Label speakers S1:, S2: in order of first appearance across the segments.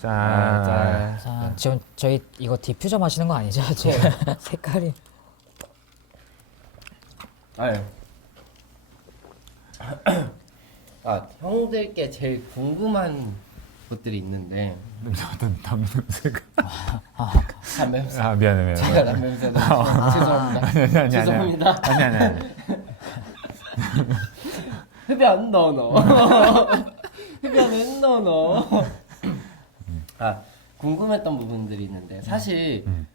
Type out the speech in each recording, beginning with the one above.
S1: 짠.
S2: 아, 짠.
S3: 자, 지금 저희 이거 디퓨저 마시는 거 아니죠? 제 색깔이
S2: 아유. 아 형들께 제일 궁금한 것들이 있는데
S1: 어떤 담 냄새가.
S2: 담냄새
S1: 아 미안해 미안해.
S2: 제가 담냄새 죄송합니다
S1: 아니 아니 아니.
S2: 죄송합니다
S1: 아니 아니 아니.
S2: 흡연 넣어 넣어 흡연은 넣어 넣어 아 궁금했던 부분들이 있는데 사실
S1: 음.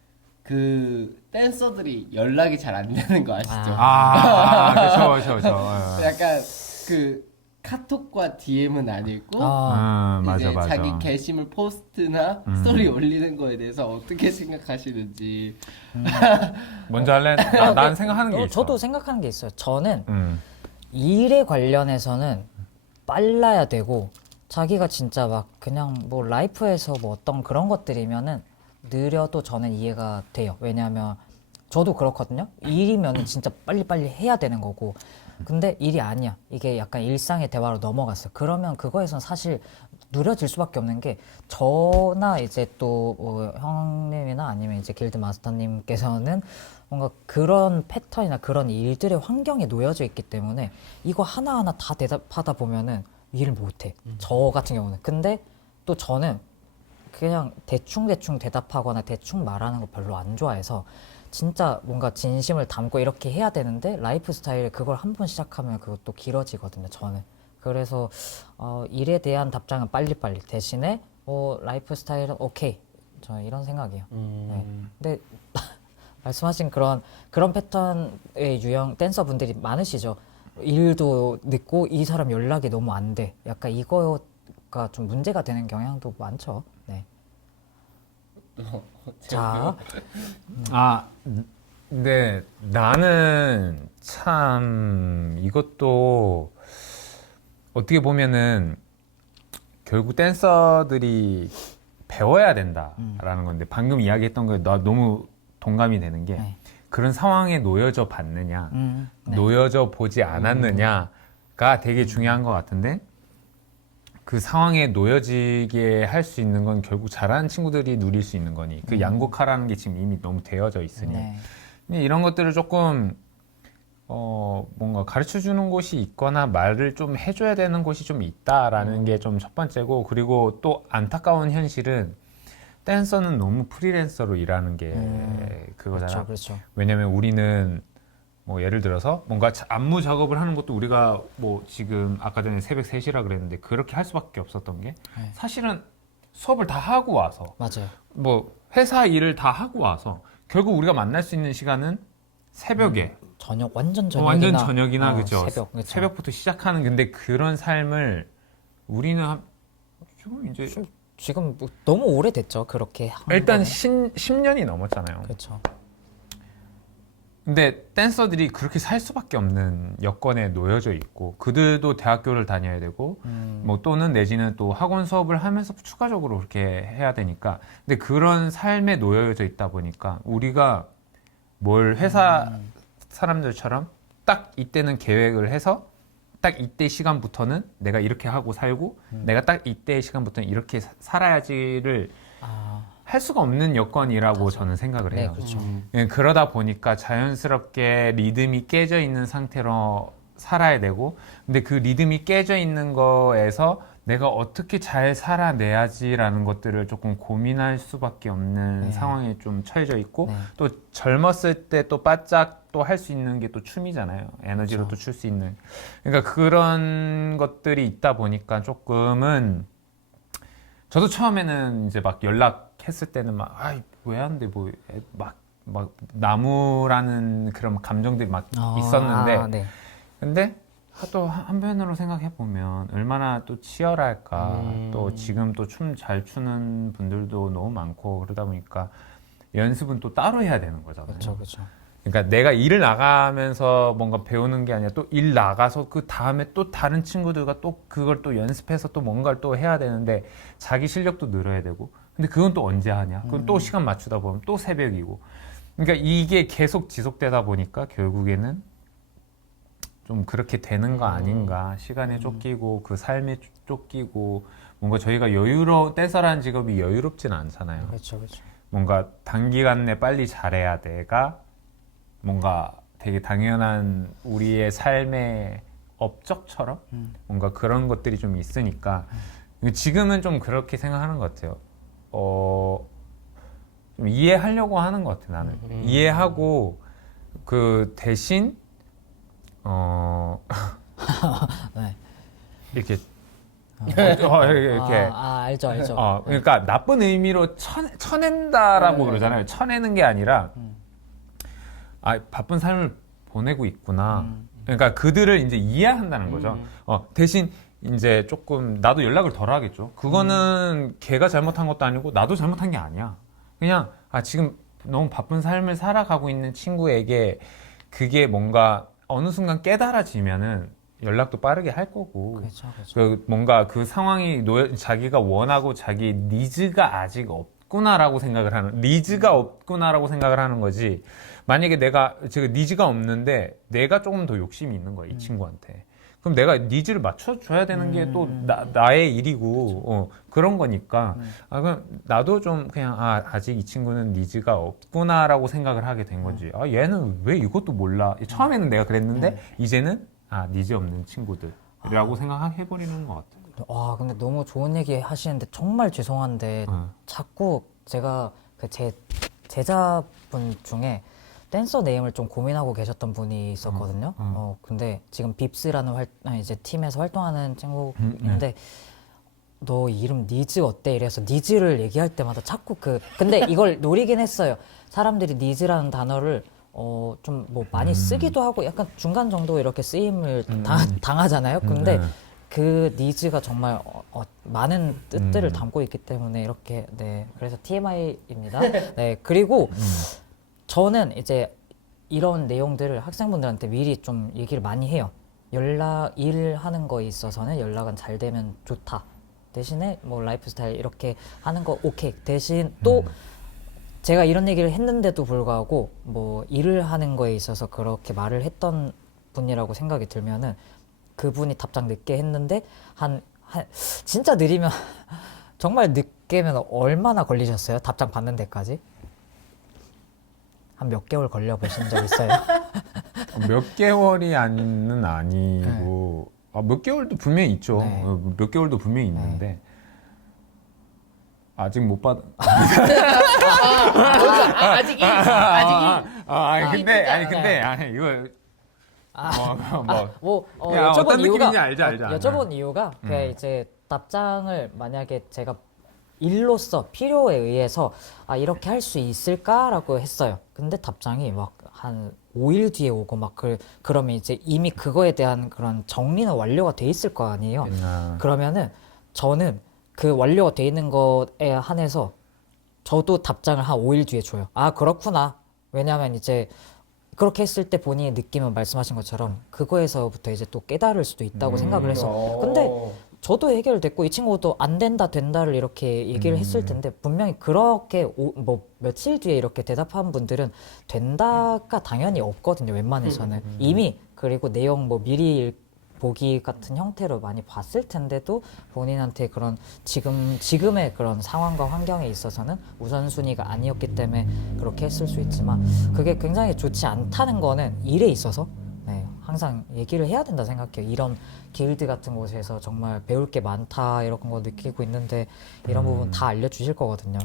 S2: 그 댄서들이 연락이 잘 안 되는 거 아시죠?
S1: 아, 그렇죠, 그렇죠, 그렇죠.
S2: 약간 그 카톡과 DM은 아니고
S3: 아,
S1: 음, 맞아,
S2: 이제
S1: 맞아.
S2: 자기 게시물 포스트나
S1: 음.
S2: 스토리 올리는 거에 대해서 어떻게 생각하시는지
S1: 먼저 할래? 나, 난 생각하는 게
S3: 어,
S1: 있어.
S3: 저도 생각하는 게 있어요. 저는
S1: 음,
S3: 일에 관련해서는 빨라야 되고 자기가 진짜 막 그냥 뭐 라이프에서 뭐 어떤 그런 것들이면은 느려도 저는 이해가 돼요. 왜냐하면 저도 그렇거든요. 일이면 진짜 빨리빨리 해야 되는 거고 근데 일이 아니야. 이게 약간 일상의 대화로 넘어갔어. 그러면 그거에선 사실 누려질 수밖에 없는 게 저나 이제 또 뭐 형님이나 아니면 이제 길드 마스터님께서는 뭔가 그런 패턴이나 그런 일들의 환경에 놓여져 있기 때문에 이거 하나하나 다 대답하다 보면은 일을 못해. 저 같은 경우는. 근데 또 저는 그냥 대충대충 대답하거나 대충 말하는 거 별로 안 좋아해서 진짜 뭔가 진심을 담고 이렇게 해야 되는데 라이프 스타일이 그걸 한 번 시작하면 그것도 길어지거든요 저는. 그래서 어, 일에 대한 답장은 빨리빨리. 대신에 어, 라이프 스타일은 오케이. 저는 이런 생각이에요. 네. 근데 말씀하신 그런 그런 패턴의 유형 댄서분들이 많으시죠 일도 늦고 이 사람 연락이 너무 안 돼. 약간 이거가 좀 문제가 되는 경향도 많죠. 네. 자,
S1: 아, 근데 나는 참 이것도 어떻게 보면은 결국 댄서들이 배워야 된다라는 건데 방금 이야기했던 거에 나 너무 동감이 되는 게
S3: 네.
S1: 그런 상황에 놓여져 봤느냐,
S3: 음, 네.
S1: 놓여져 보지 않았느냐가 되게 중요한 것 같은데 그 상황에 놓여지게 할 수 있는 건 결국 잘하는 친구들이 누릴 수 있는 거니 그 양극화라는 게 지금 이미 너무 되어져 있으니
S3: 네.
S1: 근데 이런 것들을 조금 어 뭔가 가르쳐 주는 곳이 있거나 말을 좀 해줘야 되는 곳이 좀 있다라는 게 좀 첫 번째고 그리고 또 안타까운 현실은 댄서는 너무 프리랜서로 일하는 게
S3: 음,
S1: 그거잖아.
S3: 그렇죠, 그렇죠.
S1: 왜냐면 우리는 뭐 예를 들어서 뭔가 자- 안무 작업을 하는 것도 우리가 뭐 지금 아까 전에 새벽 3시라 그랬는데 그렇게 할 수밖에 없었던 게
S3: 네.
S1: 사실은 수업을 다 하고 와서
S3: 맞아요.
S1: 뭐 회사 일을 다 하고 와서 결국 우리가 만날 수 있는 시간은 새벽에
S3: 저녁 완전
S1: 어,
S3: 저녁이나
S1: 완전 저녁이나
S3: 어,
S1: 그죠
S3: 새벽 그쵸.
S1: 새벽부터 시작하는 근데 그런 삶을 우리는 한 지금 이제
S3: 지금 뭐 너무 오래됐죠 그렇게 한
S1: 일단
S3: 거는.
S1: 10, 10년이 넘었잖아요.
S3: 그렇죠.
S1: 근데 댄서들이 그렇게 살 수밖에 없는 여건에 놓여져 있고 그들도 대학교를 다녀야 되고
S3: 음,
S1: 뭐 또는 내지는 또 학원 수업을 하면서 추가적으로 그렇게 해야 되니까 근데 그런 삶에 놓여져 있다 보니까 우리가 뭘 회사
S3: 음.
S1: 사람들처럼 딱 이때는 계획을 해서 딱 이때 시간부터는 내가 이렇게 하고 살고
S3: 음.
S1: 내가 딱 이때 시간부터는 이렇게 사- 살아야지를
S3: 아,
S1: 할 수가 없는 여건이라고 저는 생각을
S3: 네,
S1: 해요.
S3: 그렇죠.
S1: 예, 그러다 보니까 자연스럽게 리듬이 깨져 있는 상태로 살아야 되고, 근데 그 리듬이 깨져 있는 거에서 내가 어떻게 잘 살아내야지라는 것들을 조금 고민할 수밖에 없는
S3: 네.
S1: 상황에 좀 처해져 있고,
S3: 네.
S1: 또 젊었을 때 또 바짝 또 할 수 있는 게 또 춤이잖아요. 에너지로 또 출 수 있는. 그러니까 그런 것들이 있다 보니까 조금은 저도 처음에는 이제 막 연락했을 때는 막, 아이, 왜 안 돼? 뭐, 애- 막, 막, 나무라는 그런 감정들이 막
S3: 아,
S1: 있었는데,
S3: 아, 네.
S1: 근데 또 한- 한편으로 생각해 보면 얼마나 또 치열할까.
S2: 음.
S1: 또 지금 또 춤 잘 추는 분들도 너무 많고 그러다 보니까 연습은 또 따로 해야 되는 거잖아요.
S3: 그렇죠, 그렇죠.
S1: 그러니까 내가 일을 나가면서 뭔가 배우는 게 아니라 또 일 나가서 그 다음에 또 다른 친구들과 또 그걸 또 연습해서 또 뭔가를 또 해야 되는데 자기 실력도 늘어야 되고 근데 그건 또 언제 하냐? 그건 또 시간 맞추다 보면 또 새벽이고 그러니까 이게 계속 지속되다 보니까 결국에는 좀 그렇게 되는 거 아닌가 시간에 쫓기고 그 삶에 쫓기고 뭔가 저희가 여유로 댄서라는 직업이 여유롭지는 않잖아요.
S3: 그렇죠, 그렇죠.
S1: 뭔가 단기간 내 빨리 잘해야 돼가 뭔가 되게 당연한 우리의 삶의 업적처럼 뭔가 그런 것들이 좀 있으니까 지금은 좀 그렇게 생각하는 것 같아요. 어, 좀 이해하려고 하는 것 같아 나는
S2: 음.
S1: 이해하고 그 대신 어
S3: 네.
S1: 이렇게 어, 이렇게
S3: 아, 아, 알죠, 알죠.
S1: 어, 그러니까 나쁜 의미로 쳐, 쳐낸다라고
S2: 네.
S1: 그러잖아요. 쳐내는 게 아니라
S3: 음.
S1: 아 바쁜 삶을 보내고 있구나.
S3: 음.
S1: 그러니까 그들을 이제 이해한다는 거죠.
S2: 음.
S1: 어, 대신 이제 조금 나도 연락을 덜 하겠죠. 그거는
S3: 음.
S1: 걔가 잘못한 것도 아니고 나도 잘못한 게 아니야. 그냥 아 지금 너무 바쁜 삶을 살아가고 있는 친구에게 그게 뭔가 어느 순간 깨달아지면은 연락도 빠르게 할 거고.
S3: 그렇죠, 그렇죠.
S1: 그 뭔가 그 상황이 놓여, 자기가 원하고 자기 니즈가 아직 없구나라고 생각을 하는 니즈가 없구나라고 생각을 하는 거지 만약에 내가 지금 니즈가 없는데 내가 조금 더 욕심이 있는 거야 이 친구한테 그럼 내가 니즈를 맞춰줘야 되는 게 또 나의 일이고 어, 그런 거니까. 아 그럼 나도 좀 그냥 아 아직 이 친구는 니즈가 없구나라고 생각을 하게 된 거지. 아 얘는 왜 이것도 몰라? 처음에는 내가 그랬는데 이제는 아 니즈 없는 친구들이라고 생각해 버리는 것 같아.
S3: 와, 근데 너무 좋은 얘기 하시는데 정말 죄송한데
S1: 어.
S3: 자꾸 제가 그 제 제자분 중에 댄서 네임을 좀 고민하고 계셨던 분이 있었거든요.
S1: 어, 어.
S3: 어, 근데 지금 빕스라는 활, 아니, 이제 팀에서 활동하는
S1: 음,
S3: 친구인데 너 이름 니즈 어때? 이래서 니즈를 얘기할 때마다 자꾸 그 근데 이걸 노리긴 했어요. 사람들이 니즈라는 단어를 어 좀 뭐 많이 쓰기도 하고 약간 중간 정도 이렇게 쓰임을 당, 당하잖아요. 근데
S1: 음.
S3: 그 니즈가 정말 어, 어, 많은 뜻들을
S1: 음.
S3: 담고 있기 때문에 이렇게 네 그래서 TMI입니다. 네 그리고 저는 이제 이런 내용들을 학생분들한테 미리 좀 얘기를 많이 해요. 연락 일하는 거에 있어서는 연락은 잘 되면 좋다. 대신에 뭐 라이프 스타일 이렇게 하는 거 오케이. 대신 또
S1: 음.
S3: 제가 이런 얘기를 했는데도 불구하고 뭐 일을 하는 거에 있어서 그렇게 말을 했던 분이라고 생각이 들면은 그분이 답장 늦게 했는데 한, 한 진짜 느리면 정말 늦게면 얼마나 걸리셨어요? 답장 받는 데까지? 한 몇 개월 걸려 보신 적 있어요?
S1: 몇 개월이 아니는 아니고 아, 몇 개월도 분명히 있죠.
S3: 네.
S1: 어, 몇 개월도 분명히 있는데 아직 못 받.
S2: 아 직 이 아직 이
S1: 아, 아니 근데. 아니 근데 아니 이거 뭐,
S3: 뭐뭐 어,
S1: 야,
S3: 여쭤본
S1: 어떤
S3: 이유가
S1: 느낌인지 알죠, 알죠,
S3: 어. 여쭤본 이유가 그
S1: 음.
S3: 이제 답장을 만약에 제가 일로서 필요에 의해서 아 이렇게 할 수 있을까라고 했어요. 근데 답장이 막 한 5일 뒤에 오고 막 그 그러면 이제 이미 그거에 대한 그런 정리는 완료가 돼 있을 거 아니에요.
S1: 아,
S3: 그러면은 저는 그 완료가 돼 있는 것에 한해서 저도 답장을 한 5일 뒤에 줘요. 아, 그렇구나. 왜냐하면 이제 그렇게 했을 때 본인이 느끼면 말씀하신 것처럼 그거에서부터 이제 또 깨달을 수도 있다고 생각을 해서 근데 저도 해결됐고 이 친구도 안 된다 된다를 이렇게 얘기를 했을 텐데 분명히 그렇게 오, 뭐 며칠 뒤에 이렇게 대답한 분들은 된다가 당연히 없거든요 웬만해서는. 이미 그리고 내용 뭐 미리 보기 같은 형태로 많이 봤을 텐데도 본인한테 그런 지금 지금의 그런 상황과 환경에 있어서는 우선순위가 아니었기 때문에 그렇게 했을 수 있지만 그게 굉장히 좋지 않다는 거는 일에 있어서 네, 항상 얘기를 해야 된다 생각해요. 이런 길드 같은 곳에서 정말 배울 게 많다 이런 거 느끼고 있는데 이런 부분 다 알려주실 거거든요.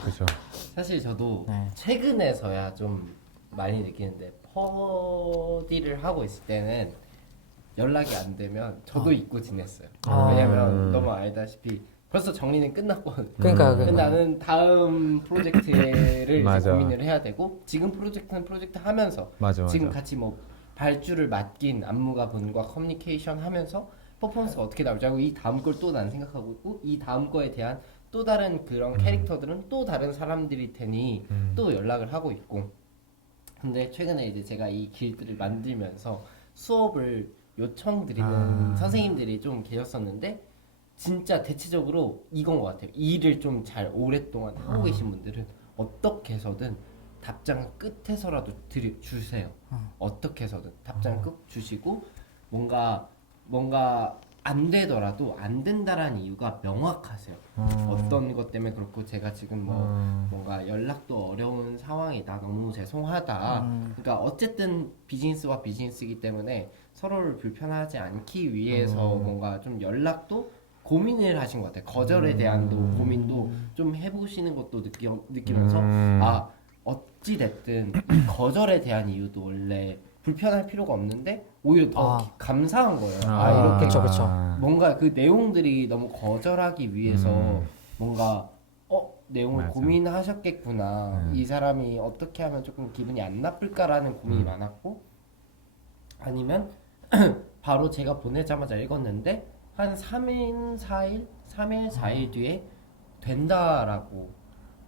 S1: 그렇죠.
S2: 사실 저도
S3: 네.
S2: 최근에서야 좀 많이 느끼는데 퍼디를 하고 있을 때는 연락이 안 되면 저도 잊고 지냈어요.
S3: 아.
S2: 왜냐면 너무 알다시피 벌써 정리는 끝났거든요.
S3: 그러니까
S2: 근데
S3: 그
S2: 나는 다음 프로젝트를 이제
S1: 맞아.
S2: 고민을 해야 되고 지금 프로젝트는 프로젝트 하면서
S1: 맞아 맞아.
S2: 지금 같이 뭐 발주를 맡긴 안무가 분과 커뮤니케이션 하면서 퍼포먼스가 어떻게 나올지 하고 이 다음 걸 또 난 생각하고 있고 이 다음 거에 대한 또 다른 그런 캐릭터들은 또 다른 사람들이 테니
S1: 음.
S2: 또 연락을 하고 있고 근데 최근에 이제 제가 이 길드를 만들면서 수업을 요청드리는
S1: 아.
S2: 선생님들이 좀 계셨었는데 진짜 대체적으로 이건 것 같아요. 일을 좀 잘 오랫동안 하고
S1: 아.
S2: 계신 분들은 어떻게 해서든 답장 끝에서라도 드리, 주세요. 어 떻게 해서든 답장 끝 주시고 뭔가 뭔가 안 되더라도 안 된다라는 이유가 명확하세요. 어 떤 것 때문에 그렇고 제가 지금 뭐
S1: 음.
S2: 뭔가 연락도 어려운 상황이다 너무 죄송하다.
S3: 음.
S2: 그러니까 어쨌든 비즈니스와 비즈니스이기 때문에 서로를 불편하지 않기 위해서
S1: 음.
S2: 뭔가 좀 연락도 고민을 하신 것 같아요. 거절에 대한도
S1: 음.
S2: 고민도 좀 해보시는 것도 느끼, 느끼면서
S1: 음.
S2: 아 어찌 됐든 거절에 대한 이유도 원래 불편할 필요가 없는데 오히려 더
S3: 아.
S2: 기- 감사한 거예요. 아,
S3: 아,
S2: 이렇게
S3: 그쵸, 그쵸.
S2: 뭔가 그 내용들이 너무 거절하기 위해서
S1: 음.
S2: 뭔가 어 내용을
S1: 맞아.
S2: 고민하셨겠구나
S1: 음.
S2: 이 사람이 어떻게 하면 조금 기분이 안 나쁠까라는 고민이
S1: 음.
S2: 많았고 아니면 바로 제가 보내자마자 읽었는데 한 3일 4일 3일 4일 뒤에 된다라고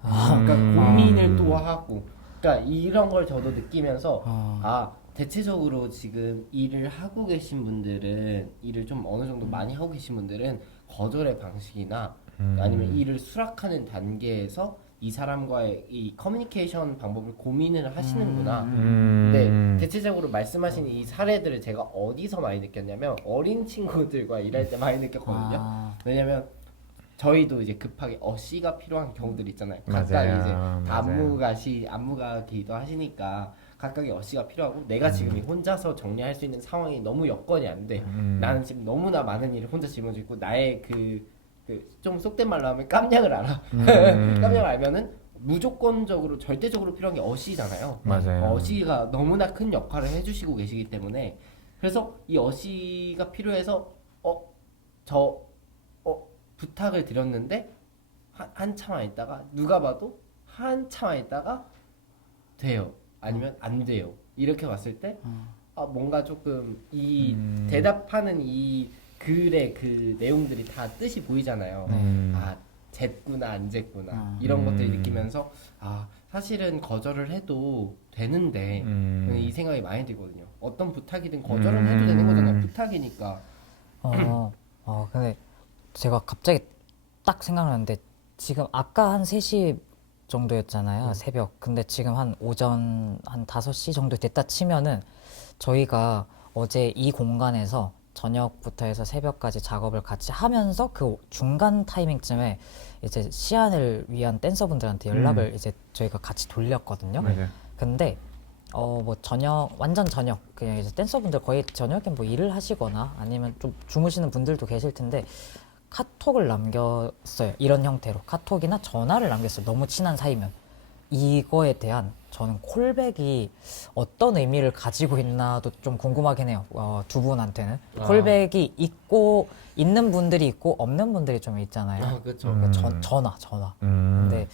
S2: 그러니까
S1: 음.
S2: 고민을 또 하고 그러니까 이런 걸 저도 느끼면서
S3: 아.
S2: 아 대체적으로 지금 일을 하고 계신 분들은 일을 좀 어느 정도 많이 하고 계신 분들은 거절의 방식이나
S1: 음.
S2: 아니면 일을 수락하는 단계에서 이 사람과의 이 커뮤니케이션 방법을 고민을 하시는구나.
S1: 음.
S2: 근데 대체적으로 말씀하신 이 사례들을 제가 어디서 많이 느꼈냐면 어린 친구들과 일할 때 많이 느꼈거든요.
S3: 아.
S2: 왜냐면 저희도 이제 급하게 어씨가 필요한 경우들 있잖아요. 각각
S1: 맞아요.
S2: 이제
S1: 맞아요.
S2: 안무가시 안무가기도 하시니까 각각의 어씨가 필요하고 내가 지금 이 혼자서 정리할 수 있는 상황이 너무 여건이 안 돼.
S1: 음.
S2: 나는 지금 너무나 많은 일을 혼자 짊어지고 나의 그 그 좀 속된 말로 하면 깜냥을 알아.
S1: 음.
S2: 깜냥을 알면은 무조건적으로 절대적으로 필요한 게 어씨잖아요.
S1: 맞아요.
S2: 어씨가 너무나 큰 역할을 해주시고 계시기 때문에 그래서 이 어씨가 필요해서 어저 어, 부탁을 드렸는데 한, 한참 있다가 누가 봐도 한참 있다가 돼요 아니면 안 돼요 이렇게 봤을 때 아, 뭔가 조금 이
S1: 음.
S2: 대답하는 이 글의 그 내용들이 다 뜻이 보이잖아요
S1: 음.
S2: 아 쟀구나 안 쟀구나
S3: 음.
S2: 이런 것들을
S1: 음.
S2: 느끼면서 아 사실은 거절을 해도 되는데
S1: 음.
S2: 저는 이 생각이 많이 들거든요 어떤 부탁이든 거절은 해도 되는 거잖아요
S1: 음.
S2: 부탁이니까
S3: 어, 어, 근데 제가 갑자기 딱 생각나는데 지금 아까 한 3시 정도였잖아요, 새벽. 근데 지금 한 오전 한 5시 정도 됐다 치면은 저희가 어제 이 공간에서 저녁부터 해서 새벽까지 작업을 같이 하면서 그 중간 타이밍쯤에 이제 시안을 위한 댄서분들한테 연락을 이제 저희가 같이 돌렸거든요.
S1: 맞아요.
S3: 근데 어 뭐 저녁 완전 저녁 그냥 이제 댄서분들 거의 저녁에 뭐 일을 하시거나 아니면 좀 주무시는 분들도 계실 텐데 카톡을 남겼어요. 이런 형태로. 카톡이나 전화를 남겼어요. 너무 친한 사이면. 이거에 대한 저는 콜백이 어떤 의미를 가지고 있나도 좀 궁금하긴 해요. 어, 두 분한테는.
S2: 아.
S3: 콜백이 있고 있는 분들이 있고 없는 분들이 좀 있잖아요.
S2: 아 그렇죠
S1: 음.
S3: 전, 전화 전화.
S1: 음.
S3: 근데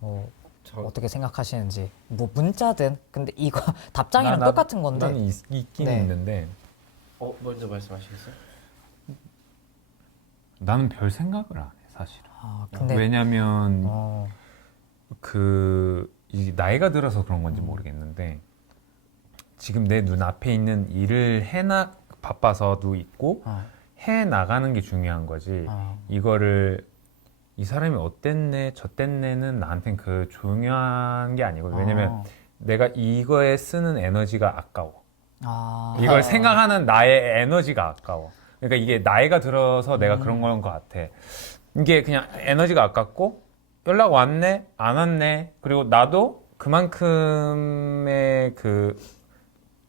S3: 뭐
S2: 저
S3: 어떻게 생각하시는지. 뭐 문자든. 근데 이거 답장이랑
S1: 나- 나-
S3: 똑같은 건데.
S1: 나는 있, 있긴
S3: 네.
S1: 있는데.
S2: 어 먼저 말씀하시겠어요?
S1: 나는 별 생각을 안 해 사실은.
S3: 아 근데
S1: 왜냐면
S3: 어,
S1: 그이 나이가 들어서 그런 건지 모르겠는데 지금 내 눈앞에 있는 일을 해나 바빠서도 있고
S3: 어,
S1: 해 나가는 게 중요한 거지.
S3: 어,
S1: 이거를 이 사람이 어땠네 저땠네는 나한텐 그 중요한 게 아니고 왜냐면
S3: 어,
S1: 내가 이거에 쓰는 에너지가 아까워.
S3: 아,
S1: 이걸
S2: 아.
S1: 생각하는 나의 에너지가 아까워. 그러니까 이게 나이가 들어서 내가
S3: 음.
S1: 그런 건 것 같아. 이게 그냥 에너지가 아깝고 연락 왔네, 안 왔네. 그리고 나도 그만큼의 그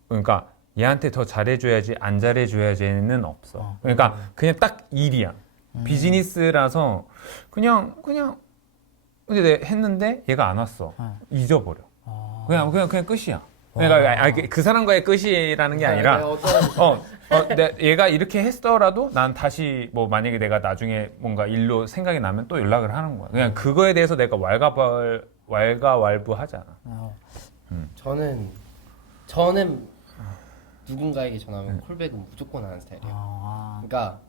S1: 그러니까 얘한테 더 잘해줘야지 안 잘해줘야지는 없어.
S3: 어.
S1: 그러니까 그냥 딱 일이야. 비즈니스라서 그냥 그냥 근데 내 했는데 얘가 안 왔어.
S3: 어.
S1: 잊어버려.
S3: 어,
S1: 그냥 그냥 그냥 끝이야. 그러니까 아, 그- 그 사람과의 끝이라는 게 아니라
S2: 네, 어떤
S1: 어, 어, 내, 얘가 이렇게 했더라도 난 다시 뭐 만약에 내가 나중에 뭔가 일로 생각이 나면 또 연락을 하는 거야. 그냥 그거에 대해서 내가 왈가왈 왈가왈부하잖아.
S3: 어,
S2: 저는 저는 누군가에게 전화하면 콜백은 무조건 하는 스타일이에요.
S3: 아,
S2: 그러니까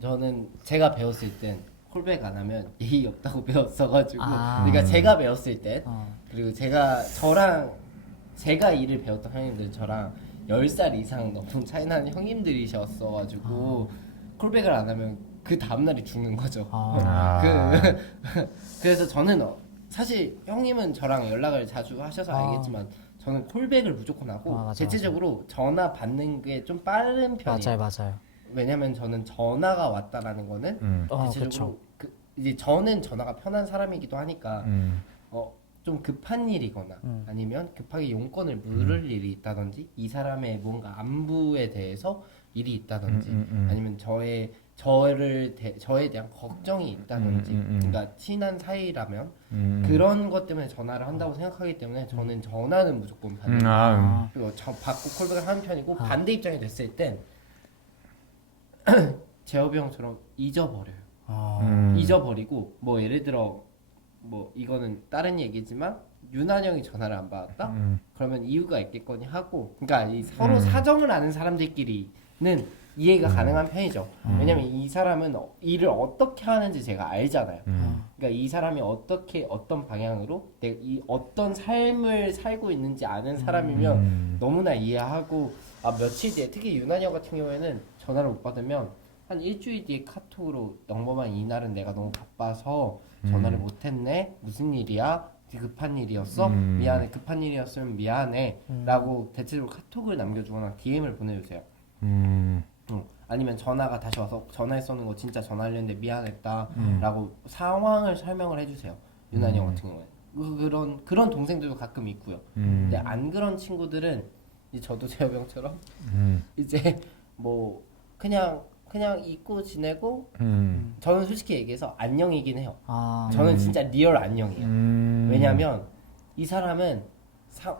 S2: 저는 제가 배웠을 땐 콜백 안 하면 예의 없다고 배웠어가지고
S3: 아.
S2: 그러니까 제가 배웠을 때
S3: 어,
S2: 그리고 제가 저랑 제가 일을 배웠던 형님들 저랑 10살 이상 넘은 차이 나는 형님들이셨어가지고 콜백을 안 하면 그 다음날이 죽는 거죠
S3: 아.
S2: 그 그래서 저는 어, 사실 형님은 저랑 연락을 자주 하셔서
S3: 아.
S2: 알겠지만 저는 콜백을 무조건 하고
S3: 아, 맞아,
S2: 대체적으로 전화 받는 게 좀 빠른 편이에요
S3: 맞아요, 맞아요.
S2: 왜냐면 저는 전화가 왔다라는 거는
S1: 음.
S3: 어,
S2: 대체적으로 그 이제 저는 전화가 편한 사람이기도 하니까
S1: 음.
S2: 어, 좀 급한 일이거나
S3: 음.
S2: 아니면 급하게 용건을 물을 일이 있다든지 이 사람의 뭔가 안부에 대해서 일이 있다든지
S1: 음, 음, 음.
S2: 아니면 저의 저를 대, 저에 대한 걱정이 있다든지
S1: 음, 음, 음.
S2: 그러니까 친한 사이라면
S1: 음.
S2: 그런 것 때문에 전화를 한다고 생각하기 때문에 저는 전화는 무조건 받는
S1: 음, 아,
S2: 그리고 저 받고 콜백을 하는 편이고
S3: 아.
S2: 반대 입장이 됐을 땐 재업이 형처럼 잊어버려요.
S3: 아,
S1: 음.
S2: 잊어버리고 뭐 예를 들어 뭐 이거는 다른 얘기지만 유난 형이 전화를 안 받았다?
S1: 음.
S2: 그러면 이유가 있겠거니 하고 그러니까 이 서로
S1: 음.
S2: 사정을 아는 사람들끼리는 이해가 가능한 편이죠. 왜냐면 이 사람은 어- 일을 어떻게 하는지 제가 알잖아요.
S1: 음.
S2: 그러니까 이 사람이 어떻게 어떤 방향으로 내가 이 어떤 삶을 살고 있는지 아는 사람이면
S1: 음.
S2: 너무나 이해하고 아 며칠 뒤에 특히 형 같은 경우에는 전화를 못 받으면 한 일주일 뒤에 카톡으로 영범한 이날은 내가 너무 바빠서 전화를 못했네 무슨 일이야 급한 일이었어
S1: 음.
S2: 미안해 급한 일이었으면 미안해라고 대체적으로 카톡을 남겨주거나 DM을 보내주세요.
S1: 음.
S2: 응. 아니면 전화가 다시 와서 전화했었는 거 진짜 전화하려는데
S1: 음.
S2: 미안했다라고 상황을 설명을 해주세요. 유난히 형 같은 경우에 그- 그런 그런 동생들도 가끔 있고요.
S1: 음.
S2: 근데 안 그런 친구들은 이제 저도 재혁 형처럼
S1: 음.
S2: 이제 뭐 그냥 그냥 잊고 지내고
S1: 음.
S2: 저는 솔직히 얘기해서 안녕이긴 해요.
S3: 아,
S2: 저는
S1: 음.
S2: 진짜 리얼 안녕이에요.
S1: 음.
S2: 왜냐면 이 사람은 사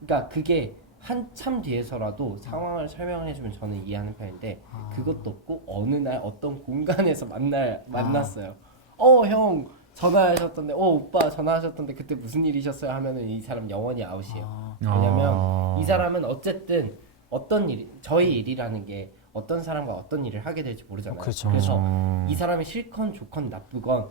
S2: 그러니까 그게 한참 뒤에서라도 상황을 설명을 해주면 저는 이해하는 편인데
S3: 아.
S2: 그것도 없고 어느 날 어떤 공간에서 만날
S3: 아.
S2: 만났어요. 어 형 전화하셨던데 어 오빠 전화하셨던데 그때 무슨 일이셨어요 하면은 이 사람 영원히 아웃이에요.
S3: 아,
S2: 왜냐면
S1: 아.
S2: 이 사람은 어쨌든 어떤 일 저희 일이라는 게 어떤 사람과 어떤 일을 하게 될지 모르잖아요.
S3: 그렇죠.
S2: 그래서
S1: 어.
S2: 이 사람이 싫건 좋건 나쁘건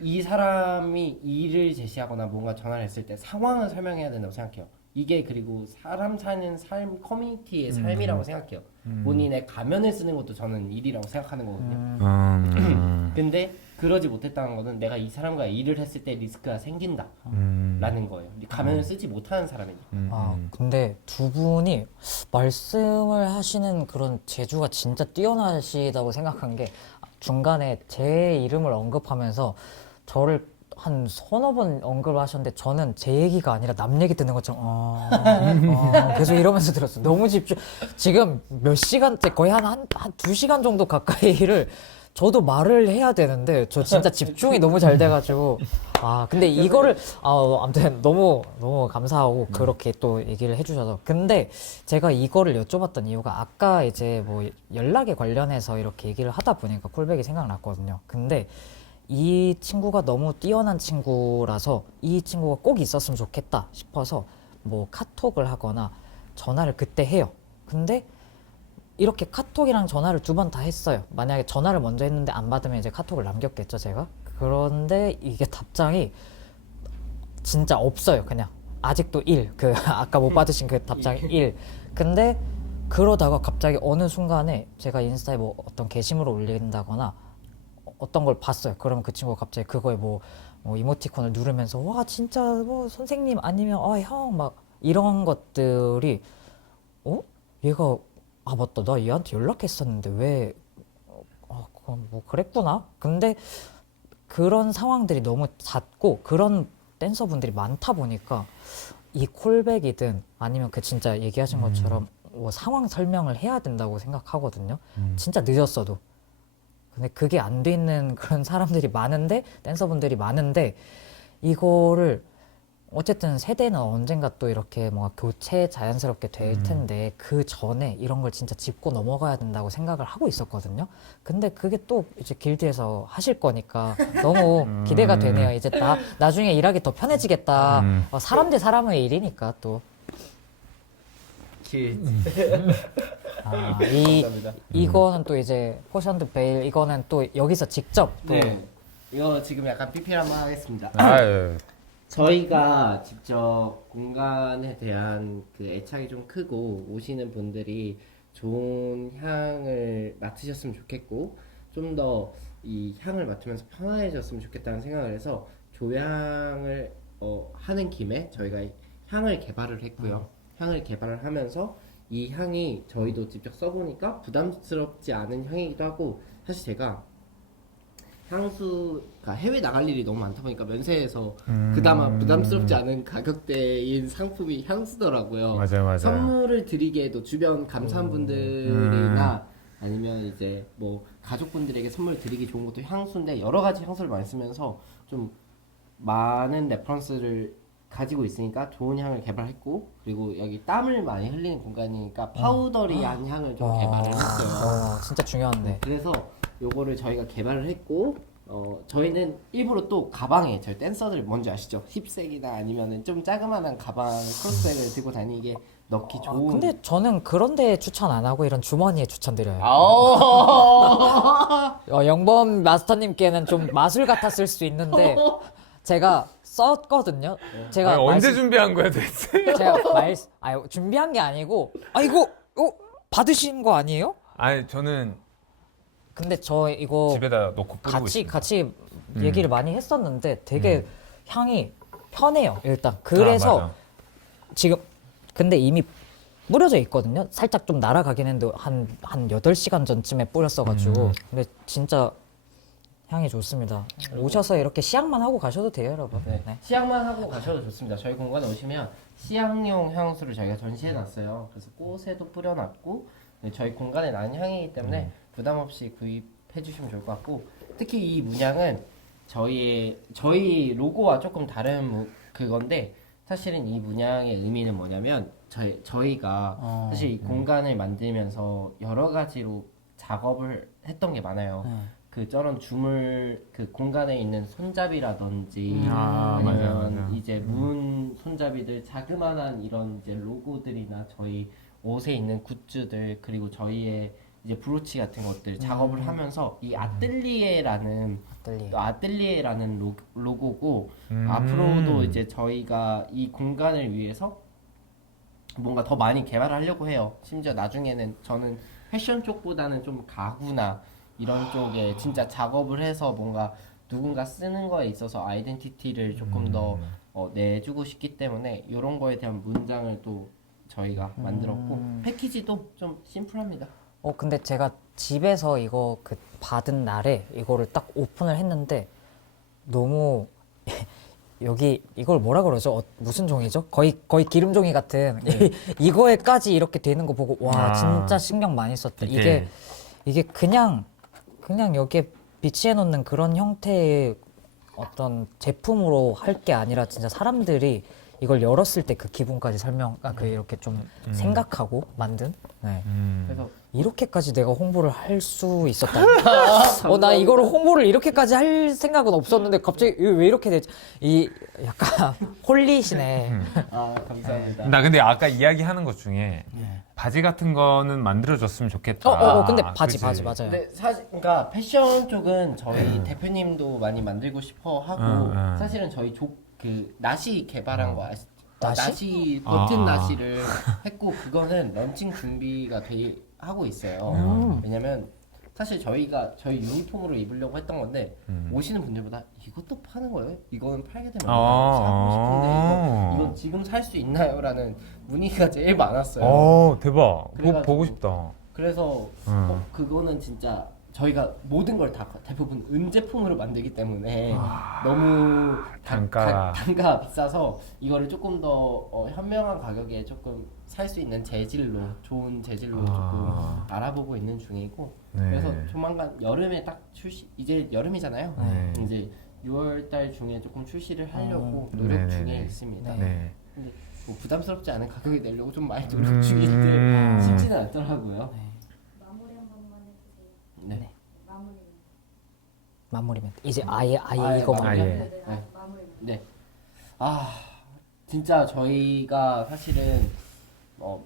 S2: 이 사람이 일을 제시하거나 뭔가 전화를 했을 때 상황을 설명해야 된다고 생각해요. 이게 그리고 사람 사는 삶 커뮤니티의 삶이라고 생각해요. 본인의 가면을 쓰는 것도 저는 일이라고 생각하는 거거든요.
S1: 음.
S2: 근데 그러지 못했다는 거는 내가 이 사람과 일을 했을 때 리스크가 생긴다라는
S1: 음.
S2: 거예요. 가면을 쓰지 못하는 사람이니까.
S1: 음.
S3: 아, 근데 두 분이 말씀을 하시는 그런 재주가 진짜 뛰어나시다고 생각한 게 중간에 제 이름을 언급하면서 저를 한 서너 번 언급을 하셨는데 저는 제 얘기가 아니라 남 얘기 듣는 것처럼 어, 어, 계속 이러면서 들었어요. 너무 집중. 지금 몇 시간째 거의 한 한 한 두 시간 정도 가까이를 저도 말을 해야 되는데 저 진짜 집중이 너무 잘 돼가지고 아 근데 이거를 아 아무튼 너무 너무 감사하고 그렇게 또 얘기를 해주셔서 근데 제가 이거를 여쭤봤던 이유가 아까 이제 뭐 연락에 관련해서 이렇게 얘기를 하다 보니까 콜백이 생각났거든요. 근데 이 친구가 너무 뛰어난 친구라서 이 친구가 꼭 있었으면 좋겠다 싶어서 뭐 카톡을 하거나 전화를 그때 해요. 근데 이렇게 카톡이랑 전화를 두 번 다 했어요. 만약에 전화를 먼저 했는데 안 받으면 이제 카톡을 남겼겠죠, 제가. 그런데 이게 답장이 진짜 없어요, 그냥. 아직도 1. 그 아까 못 받으신 그 답장이 1. 근데 그러다가 갑자기 어느 순간에 제가 인스타에 뭐 어떤 게시물을 올린다거나 어떤 걸 봤어요. 그러면 그 친구가 갑자기 그거에 뭐, 뭐 이모티콘을 누르면서 와 진짜 뭐 선생님 아니면 아 형 막 이런 것들이 어 얘가 아 맞다 나 얘한테 연락했었는데 왜 어, 그럼 뭐 그랬구나. 근데 그런 상황들이 너무 잦고 그런 댄서분들이 많다 보니까 이 콜백이든 아니면 그 진짜 얘기하신 것처럼 뭐 상황 설명을 해야 된다고 생각하거든요. 진짜 늦었어도. 근데 그게 안 돼 있는 그런 사람들이 많은데 댄서분들이 많은데 이거를 어쨌든 세대는 언젠가 또 이렇게 뭔가 교체 자연스럽게 될 텐데 그 전에 이런 걸 진짜 짚고 넘어가야 된다고 생각을 하고 있었거든요. 근데 그게 또 이제 길드에서 하실 거니까 너무 기대가 되네요. 이제 나 나중에 일하기 더 편해지겠다.
S1: 음.
S3: 어, 사람 대 사람의 일이니까 또.
S2: 길.
S3: 아, 이
S2: 감사합니다.
S3: 이거는 또 이제 포션드 베일 이거는 또 여기서 직접 또
S2: 네. 이거 지금 약간 PPL 한번 하겠습니다.
S1: 아유.
S2: 저희가 직접 공간에 대한 그 애착이 좀 크고 오시는 분들이 좋은 향을 맡으셨으면 좋겠고 좀 더 이 향을 맡으면서 편안해졌으면 좋겠다는 생각을 해서 조향을 어, 하는 김에 저희가 향을 개발을 했고요. 향을 개발을 하면서 이 향이 저희도 직접 써보니까 부담스럽지 않은 향이기도 하고 사실 제가 향수가 해외 나갈 일이 너무 많다 보니까 면세에서
S1: 음.
S2: 그나마 부담스럽지 않은 가격대인 상품이 향수더라고요.
S1: 맞아요, 맞아요.
S2: 선물을 드리기에도 주변 감사한 분들이나 아니면 이제 뭐 가족분들에게 선물 드리기 좋은 것도 향수인데 여러 가지 향수를 많이 쓰면서 좀 많은 레퍼런스를 가지고 있으니까 좋은 향을 개발했고 그리고 여기 땀을 많이 흘리는 공간이니까 파우더리한 향을 좀
S3: 와.
S2: 개발을 했어요.
S3: 어, 진짜 중요한데.
S2: 그래서 요거를 저희가 개발을 했고 어 저희는 일부러 또 가방에 저희 댄서들 뭔지 아시죠? 힙색이나 아니면은 좀 자그마한 가방 크로스백을 들고 다니게 넣기
S3: 아,
S2: 좋은
S3: 근데 저는 그런데 추천 안 하고 이런 주머니에 추천드려요.
S2: 아오
S3: 어, 영범 마스터님께는 좀 마술 같았을 수 있는데 제가 썼거든요. 제가
S1: 아니, 언제
S3: 말씀-
S1: 준비한 거야 도대체?
S3: 제가 말 아, 준비한 게 아니고 아 이거 어, 받으신 거 아니에요?
S1: 아니 저는
S3: 근데 저 이거
S1: 집에다 놓고 뿌리고
S3: 같이
S1: 있습니다.
S3: 같이
S1: 음.
S3: 얘기를 많이 했었는데 되게
S1: 음.
S3: 향이 편해요. 일단 그래서
S1: 아, 맞아.
S3: 지금 근데 이미 뿌려져 있거든요. 살짝 좀 날아가긴 했는데 한한 8시간 전쯤에 뿌렸어 가지고
S1: 음.
S3: 근데 진짜 향이 좋습니다. 오셔서 이렇게 시향만 하고 가셔도 돼요, 여러분.
S2: 네.
S3: 네.
S2: 시향만 하고 가셔도 좋습니다. 저희 공간에 오시면 시향용 향수를 저희가 전시해 놨어요. 그래서 꽃에도 뿌려놨고 네, 저희 공간에 난 향이기 때문에 부담 없이 구입해 주시면 좋을 것 같고 특히 이 문양은 저희의 저희 로고와 조금 다른 무- 그건데 사실은 이 문양의 의미는 뭐냐면 저희 저희가
S3: 어,
S2: 사실 이 공간을 만들면서 여러 가지로 작업을 했던 게 많아요.
S3: 네.
S2: 그 저런 주물 그 공간에 있는 손잡이라든지
S1: 아,
S2: 아니면
S1: 맞아요, 맞아요.
S2: 이제 문 손잡이들 자그마한 이런 이제 로고들이나 저희 옷에 있는 굿즈들 그리고 저희의 이제 브로치 같은 것들 작업을 하면서 이 아뜰리에라는
S3: 들리.
S2: 또 아뜰리에라는 로, 로고고
S1: 음.
S2: 앞으로도 이제 저희가 이 공간을 위해서 뭔가 더 많이 개발을 하려고 해요. 심지어 나중에는 저는 패션 쪽보다는 좀 가구나 이런 쪽에 진짜 작업을 해서 뭔가 누군가 쓰는 거에 있어서 아이덴티티를 조금 더 어, 내주고 싶기 때문에 이런 거에 대한 문장을 또 저희가 만들었고 패키지도 좀 심플합니다.
S3: 어 근데 제가 집에서 이거 그 받은 날에 이거를 딱 오픈을 했는데 너무 여기 이걸 뭐라 그러죠? 어, 무슨 종이죠? 거의 거의 기름 종이 같은 이, 거에까지 이렇게 되는 거 보고 와
S1: 아.
S3: 진짜 신경 많이 썼다. 이게. 이게 그냥 그냥 여기에 비치해 놓는 그런 형태의 어떤 제품으로 할 게 아니라 진짜 사람들이 이걸 열었을 때 그 기분까지 설명 아, 그 이렇게 좀 생각하고 만든 네.
S1: 음.
S2: 그래서
S3: 이렇게까지 내가 홍보를 할 수 있었다. 어, 나 이거를 홍보를 이렇게까지 할 생각은 없었는데 갑자기 왜 이렇게 되지? 이 약간 홀리시네.
S2: 아 감사합니다.
S1: 나 근데 아까 이야기하는 것 중에 바지 같은 거는 만들어줬으면 좋겠다.
S3: 어, 어, 어, 근데 바지,
S1: 그치?
S3: 바지, 맞아요.
S2: 네, 사실 그러니까 패션 쪽은 저희 대표님도 많이 만들고 싶어 하고
S1: 응, 응.
S2: 사실은 저희 조, 그 나시 개발한 거 아시죠? 어,
S3: 나시?
S2: 나시 버튼
S1: 아.
S2: 나시를 했고 그거는 런칭 준비가 돼 하고 있어요.
S3: 음.
S2: 왜냐면 사실 저희가 저희 유니폼으로 입으려고 했던 건데
S1: 음.
S2: 오시는 분들보다 이것도 파는 거예요? 이거는 팔게 되면
S1: 아,
S2: 사고 싶은데
S1: 아.
S2: 이거, 이건 지금 살 수 있나요?라는 문의가 제일 많았어요.
S1: 어 대박.
S2: 그래가지고
S1: 보고 싶다.
S2: 그래서
S1: 음.
S2: 어, 그거는 진짜 저희가 모든 걸 다 대부분 은제품으로 만들기 때문에 너무 다-
S1: 단가가.
S2: 가- 단가가 비싸서 이거를 조금 더 어, 현명한 가격에 조금 살 수 있는 재질로 좋은 재질로
S1: 아.
S2: 조금 알아보고 있는 중이고
S1: 네.
S2: 그래서 조만간 여름에 딱 출시 이제 여름이잖아요.
S1: 네.
S2: 이제 6월달 중에 조금 출시를 하려고
S3: 음.
S2: 노력
S1: 네네네.
S2: 중에 있습니다.
S1: 네.
S2: 근데 뭐 부담스럽지 않은 가격에 내려고 좀 많이
S1: 음.
S2: 노력 중인데 쉽지는 않더라고요.
S4: 마무리 한 번만 해주세요.
S2: 네.
S4: 마무리.
S3: 마무리 멘트. 이제 아예 아예
S2: 아예
S3: 이거만.
S1: 아예.
S4: 네, 네,
S2: 네. 네. 아 진짜 저희가 사실은 어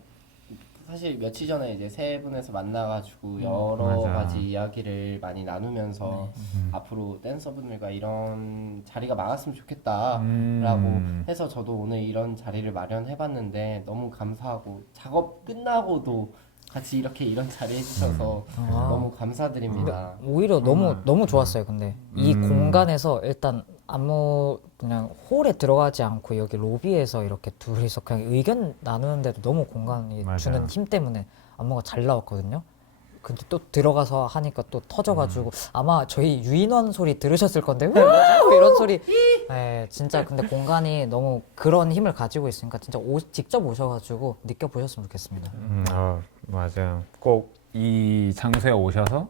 S2: 사실 며칠 전에 이제 세 분에서 만나가지고 여러
S1: 맞아.
S2: 가지 이야기를 많이 나누면서
S1: 음.
S2: 앞으로 댄서분들과 이런 자리가 많았으면 좋겠다라고
S1: 음.
S2: 해서 저도 오늘 이런 자리를 마련해봤는데 너무 감사하고 작업 끝나고도 같이 이렇게 이런 자리 해주셔서
S3: 아.
S2: 너무 감사드립니다.
S3: 오히려 너무
S1: 음.
S3: 너무 좋았어요. 근데 이
S1: 음.
S3: 공간에서 일단 아무 그냥 홀에 들어가지 않고 여기 로비에서 이렇게 둘이서 그냥 의견 나누는데도 너무 공간이
S1: 맞아요.
S3: 주는 힘 때문에 안무가 잘 나왔거든요. 근데 또 들어가서 하니까 또 터져가지고 아마 저희 유인원 소리 들으셨을 건데 와 이런 소리. 네, 진짜 근데 공간이 너무 그런 힘을 가지고 있으니까 진짜 오, 직접 오셔가지고 느껴보셨으면 좋겠습니다.
S1: 음, 어, 맞아요. 꼭 이 장소에 오셔서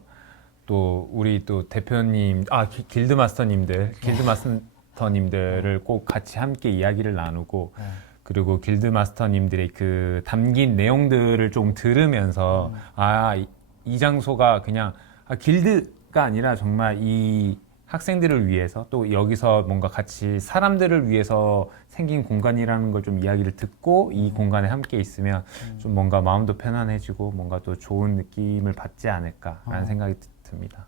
S1: 또 우리 또 대표님, 아 기- 길드 마스터님들, 길드 마스터님들을 꼭 같이 함께 이야기를 나누고
S3: 네.
S1: 그리고 길드 마스터님들의 그 담긴 내용들을 좀 들으면서 아, 이, 이 장소가 그냥 아, 길드가 아니라 정말 이 학생들을 위해서 또 여기서 뭔가 같이 사람들을 위해서 생긴 공간이라는 걸 좀 이야기를 듣고 이 공간에 함께 있으면 좀 뭔가 마음도 편안해지고 뭔가 또 좋은 느낌을 받지 않을까라는 생각이 드- 듭니다.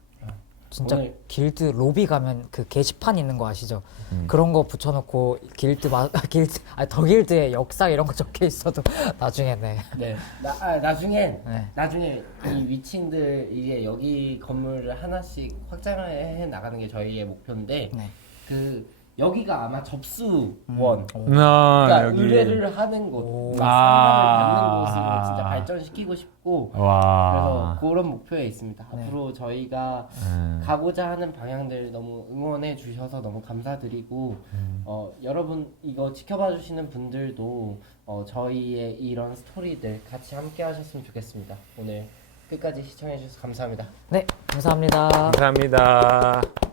S3: 진짜
S2: 오늘-
S3: 길드 로비 가면 그 게시판 있는 거 아시죠?
S1: 음.
S3: 그런 거 붙여놓고 길드 마 길드 아더 길드의 역사 이런 거 적혀 있어도 나중에 네.
S2: 네. 나, 아, 나중엔
S3: 네.
S2: 나중에 이 위층들 이게 여기 건물을 하나씩 확장을 해 나가는 게 저희의 목표인데
S3: 네.
S2: 그 여기가 아마 접수원
S3: 오.
S1: 아,
S2: 그러니까
S1: 여기.
S2: 의뢰를 하는
S3: 오.
S2: 곳,
S1: 아.
S2: 상담을 받는 곳으로 진짜 발전시키고 싶고
S1: 와.
S2: 그래서 그런 목표에 있습니다.
S3: 네.
S2: 앞으로 저희가
S1: 음.
S2: 가고자 하는 방향들 너무 응원해 주셔서 너무 감사드리고
S1: 음.
S2: 어, 여러분 이거 지켜봐 주시는 분들도 어, 저희의 이런 스토리들 같이 함께 하셨으면 좋겠습니다. 오늘 끝까지 시청해 주셔서 감사합니다.
S3: 네 감사합니다.
S1: 감사합니다.